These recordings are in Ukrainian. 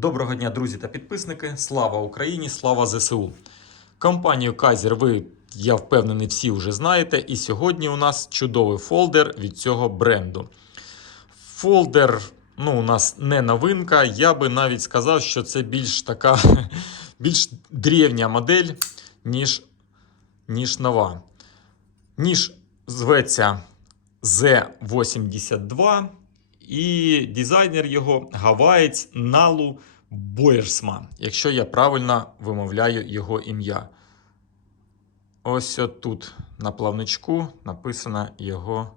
Доброго дня, друзі та підписники. Слава Україні! Слава ЗСУ! Компанію Kaiser ви, я впевнений, всі вже знаєте. І сьогодні у нас чудовий фолдер від цього бренду. Фолдер, ну, у нас не новинка. Я би навіть сказав, що це більш така більш древня модель, ніж, ніж нова. Ніж зветься Z82. І дизайнер його гаваєць Налу Боєрсма, якщо я правильно вимовляю його ім'я. Ось тут на плавничку написано його,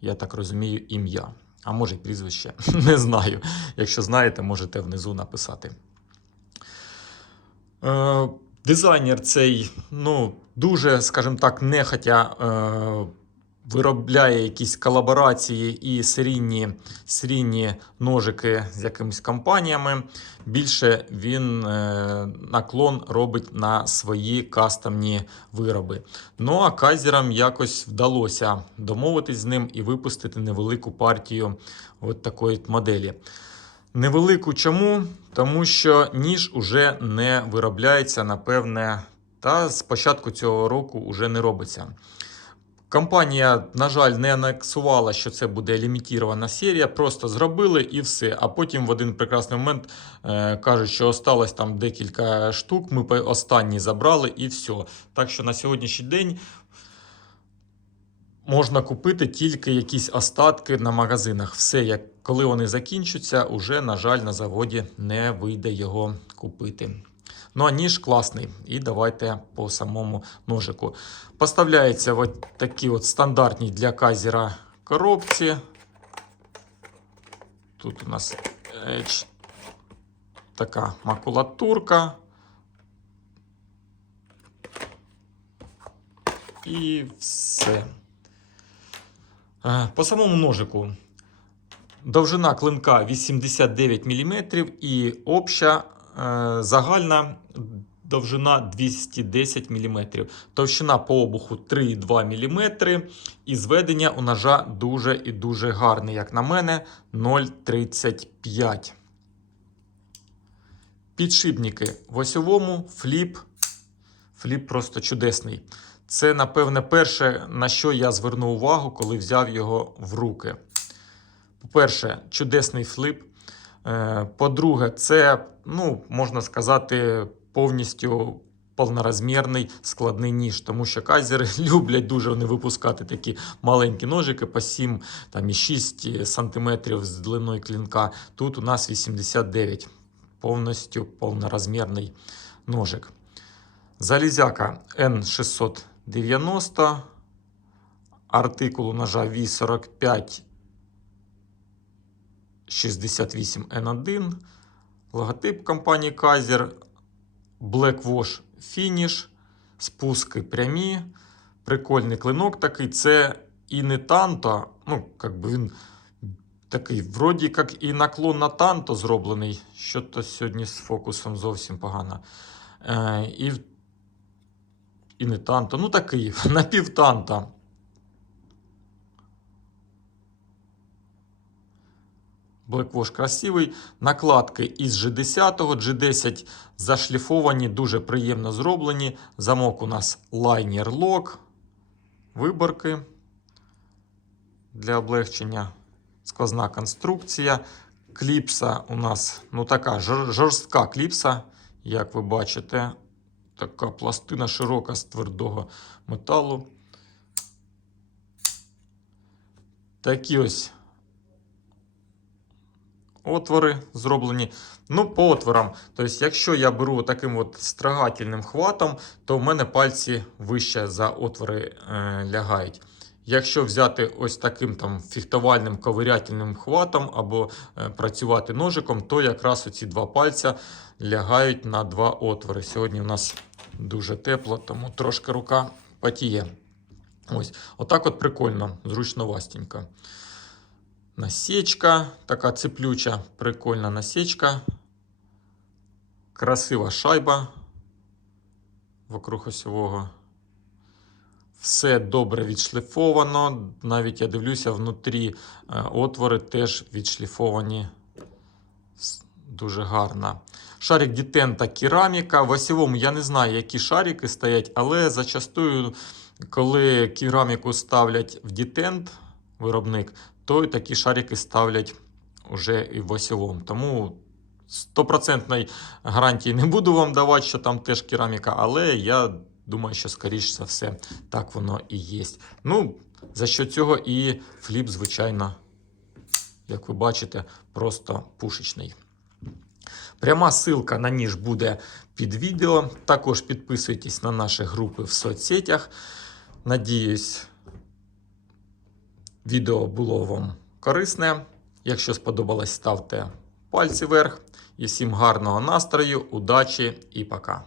я так розумію, ім'я. А може й прізвище. Не знаю. Якщо знаєте, можете внизу написати. Е, дизайнер цей, ну, дуже, скажімо так, нехотя. Е, виробляє якісь колаборації і серійні, серійні ножики з якимись компаніями. Більше він е, наклон робить на свої кастомні вироби. Ну а казерам якось вдалося домовитись з ним і випустити невелику партію от такої моделі. Невелику чому? Тому що ніж уже не виробляється, напевне, та з початку цього року вже не робиться. Компанія, на жаль, не анексувала, що це буде лімітірована серія. Просто зробили і все. А потім в один прекрасний момент е, кажуть, що осталось там декілька штук. Ми останні забрали і все. Так що на сьогоднішній день можна купити тільки якісь остатки на магазинах. Все, як коли вони закінчаться, уже, на жаль, на заводі не вийде його купити. Ну, а ніж класний. І давайте по самому ножику. Поставляється в такі от стандартні для казера коробці. Тут у нас е, така макулатурка. І все. Е, По самому ножику. Довжина клинка 89 мм і обща е, загальна довжина 210 мм. Товщина по обуху 3,2 мм. І зведення у ножа дуже і дуже гарне, як на мене, 0,35. Підшипники в осьовому, фліп. Фліп просто чудесний. Це, напевне, перше, на що я звернув увагу, коли взяв його в руки. По-перше, чудесний фліп. Е, По-друге, це, ну, можна сказати, повністю повнорозмірний складний ніж, тому що кайзери люблять дуже вони випускати такі маленькі ножики по 7 там, і 6 см з длиною клінка. Тут у нас 89 повністю повнорозмірний ножик. Залізяка N690. Артикул ножа V45 68N1. Логотип компанії Kaiser. Blackwash Finish. Спуски прямі. Прикольний клинок такий. Це і не танто. Ну, як би він такий, вроді як і наклон на танто зроблений. Що-то сьогодні з фокусом зовсім погано. Е, і, і не танто. Ну такий, напівтанто. Blackwash красивий. Накладки із G10, G10 зашліфовані, дуже приємно зроблені. Замок у нас лайнер лок. Виборки для облегчення. Сквозна конструкція. Кліпса у нас ну така жорстка кліпса, як ви бачите. Така пластина широка з твердого металу. Такі ось отвори зроблені. Ну, по отворам. Тобто, якщо я беру таким от строгательним хватом, то в мене пальці вище за отвори е, лягають. Якщо взяти ось таким там фіхтувальним ковирятельним хватом або е, працювати ножиком, то якраз оці два пальця лягають на два отвори. Сьогодні у нас дуже тепло, тому трошки рука потіє. Ось, Отак от прикольно, зручно вастенько. Насічка, така цеплюча, прикольна насічка. Красива шайба вокруг осьового. Все добре відшліфовано. Навіть я дивлюся, внутрі е, отвори теж відшліфовані Дуже гарна. Шарик Дітента кераміка. В осьовому я не знаю, які шарики стоять, але зачастую, коли кераміку ставлять в Дітент, виробник, то й такі шарики ставлять уже і в осьовому. Тому стопроцентної гарантії не буду вам давати, що там теж кераміка, але я думаю, що скоріш за все так воно і є. Ну, за що цього і фліп, звичайно, як ви бачите, просто пушечний. Пряма ссылка на ніж буде під відео. Також підписуйтесь на наші групи в соцсетях. Надіюсь, відео було вам корисне. Якщо сподобалось, ставте пальці вверх. І всім гарного настрою, удачі і пока.